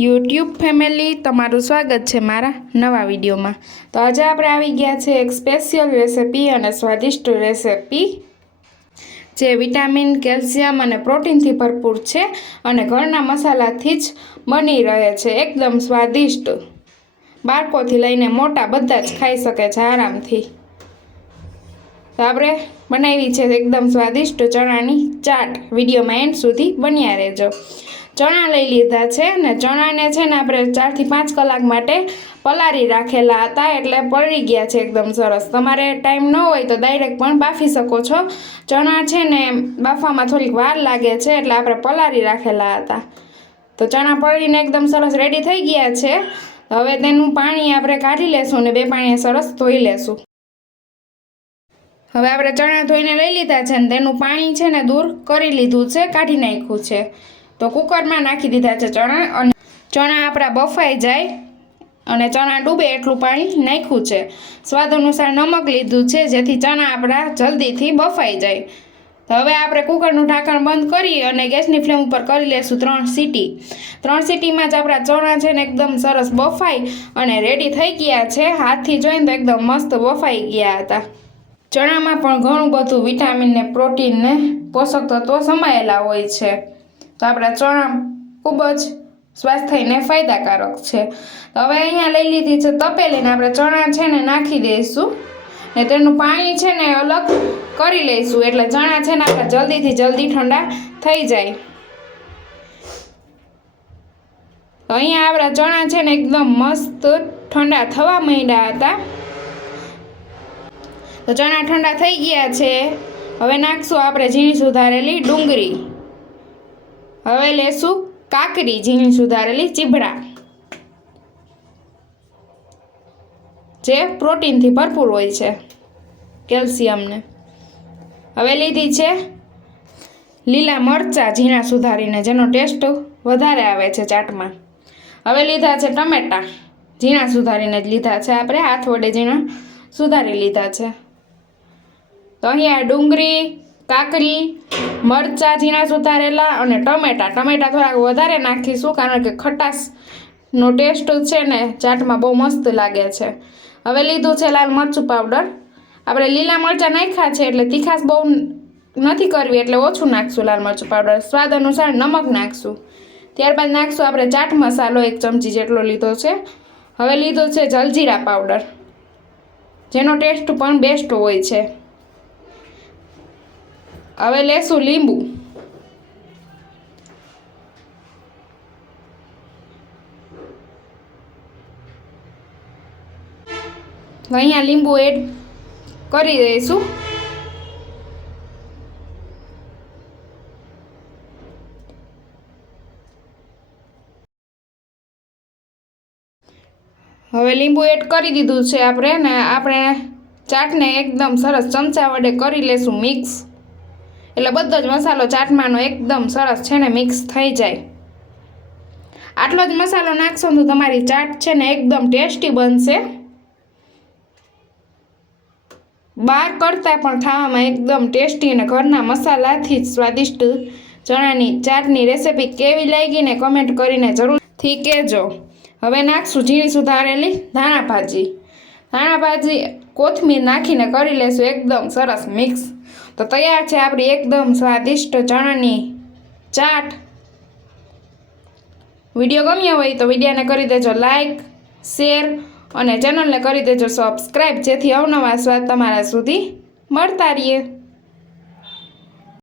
YouTube family, તમારું સ્વાગત છે મારા નવા વિડીયોમાં. તો આજે આપણે આવી ગયા છે એક સ્પેશિયલ રેસિપી અને સ્વાદિષ્ટ રેસિપી, જે વિટામિન, કેલ્શિયમ અને પ્રોટીનથી ભરપૂર છે અને ઘરના મસાલાથી જ બની રહે છે. એકદમ સ્વાદિષ્ટ. બાળકોથી લઈને મોટા બધા જ ખાઈ શકે છે આરામથી. તો આપણે બનાવી છે એકદમ સ્વાદિષ્ટ ચણાની ચાટ. વિડીયોમાં એન્ડ સુધી બન્યા રહેજો. ચણા લઈ લીધા છે ને ચણાને છે ને આપણે ચારથી પાંચ કલાક માટે પલારી રાખેલા હતા એટલે પલળી ગયા છે એકદમ સરસ. તમારે ટાઈમ ન હોય તો ડાયરેક્ટ પણ બાફી શકો છો. ચણા છે ને બાફવામાં થોડીક વાર લાગે છે એટલે આપણે પલારી રાખેલા હતા. તો ચણા પલળીને એકદમ સરસ રેડી થઈ ગયા છે. હવે તેનું પાણી આપણે કાઢી લેશું ને બે પાણી સરસ ધોઈ લેશું. હવે આપણે ચણા ધોઈને લઈ લીધા છે અને તેનું પાણી છે ને દૂર કરી લીધું છે, કાઢી નાખ્યું છે. તો કુકરમાં નાખી દીધા છે ચણા અને ચણા આપણા બફાઈ જાય અને ચણા ડૂબે એટલું પાણી નાખ્યું છે. સ્વાદ અનુસાર નમક લીધું છે, જેથી ચણા આપણા જલ્દીથી બફાઈ જાય. હવે આપણે કુકરનું ઢાંકણ બંધ કરી અને ગેસની ફ્લેમ ઉપર કરી લેશું ત્રણ સીટી. ત્રણ સીટીમાં જ આપણા ચણા છે ને એકદમ સરસ બફાઈ અને રેડી થઈ ગયા છે. હાથથી જોઈને તો એકદમ મસ્ત બફાઈ ગયા હતા. ચણામાં પણ ઘણું બધું વિટામિન ને પ્રોટીન ને પોષક તત્વો સમાયેલા હોય છે. તો આપણા ચણા ખૂબ જ સ્વાસ્થ્યને ફાયદાકારક છે. હવે અહીંયા લઈ લીધી છે તપેલીને આપણે ચણા છે ને નાખી દઈશું. ને તેનું પાણી છે ને અલગ કરી લઈશું. એટલે ચણા છે ને આપણે જલ્દીથી જલ્દી ઠંડા થઈ જાય. અહીંયા આપણા ચણા છે ને એકદમ મસ્ત ઠંડા થવા માંડ્યા હતા. તો ચણા ઠંડા થઈ ગયા છે. હવે નાખશું આપણે ઝીણી સુધારેલી ડુંગળી. હવે લેશું કાકરી ઝીણી સુધારેલી ચીભડા. જે પ્રોટીનથી ભરપૂર હોય છે કેલ્શિયમને. હવે લીધી છે લીલા મરચાં ઝીણા સુધારીને, જેનો ટેસ્ટ વધારે આવે છે ચાટમાં. હવે લીધા છે ટમેટાં. ઝીણા સુધારીને જ લીધા છે આપણે. હાથ વડે ઝીણા સુધારી લીધા છે. તો અહીંયા ડુંગળી કાકડી મરચાં ઝીણા સુધારેલા અને ટમેટાં. ટમેટાં થોડાક વધારે નાખીશું કારણ કે ખટાશનો ટેસ્ટ છે ને ચાટમાં બહુ મસ્ત લાગે છે. હવે લીધું છે લાલ મરચું પાવડર. આપણે લીલા મરચાં નાખ્યા છે એટલે તીખાશ બહુ નથી કરવી, એટલે ઓછું નાખશું લાલ મરચું પાવડર. સ્વાદ અનુસાર નમક નાખશું. ત્યારબાદ નાખશું આપણે ચાટ મસાલો એક ચમચી જેટલો લીધો છે. હવે લીધો છે જલજીરા પાવડર, જેનો ટેસ્ટ પણ બેસ્ટ હોય છે. હવે લેશું લીંબુ. અહીંયા લીંબુ એડ કરી દઈશું. હવે લીંબુ એડ કરી દીધું છે આપણે ને આપણે ચાટને એકદમ સરસ ચમચા વડે કરી લેશું મિક્સ એટલે બધો જ મસાલો ચાટમાંનો એકદમ સરસ છે ને મિક્સ થઈ જાય. આટલો જ મસાલો નાખશો તો તમારી ચાટ છે ને એકદમ ટેસ્ટી બનશે. બહાર કરતાં પણ ખાવામાં એકદમ ટેસ્ટી અને ઘરના મસાલાથી જ સ્વાદિષ્ટ ચણાની ચાટની રેસીપી કેવી લાગી ને કમેન્ટ કરીને જરૂરથી કહેજો. હવે નાખશું ઝીણી સુધારેલી ધાણા ભાજી. ધાણા ભાજી કોથમીર નાખીને કરી લેશું. એકદમ સરસ મિક્સ. તો તૈયાર છે આપણી એકદમ સ્વાદિષ્ટ ચણાની ચાટ. વીડિયો ગમ્યો હોય તો વિડીયોને કરી દેજો લાઈક, શેર અને ચેનલને કરી દેજો સબસ્ક્રાઈબ. જેથી અવનવા સ્વાદ તમારા સુધી મળતા રહીએ.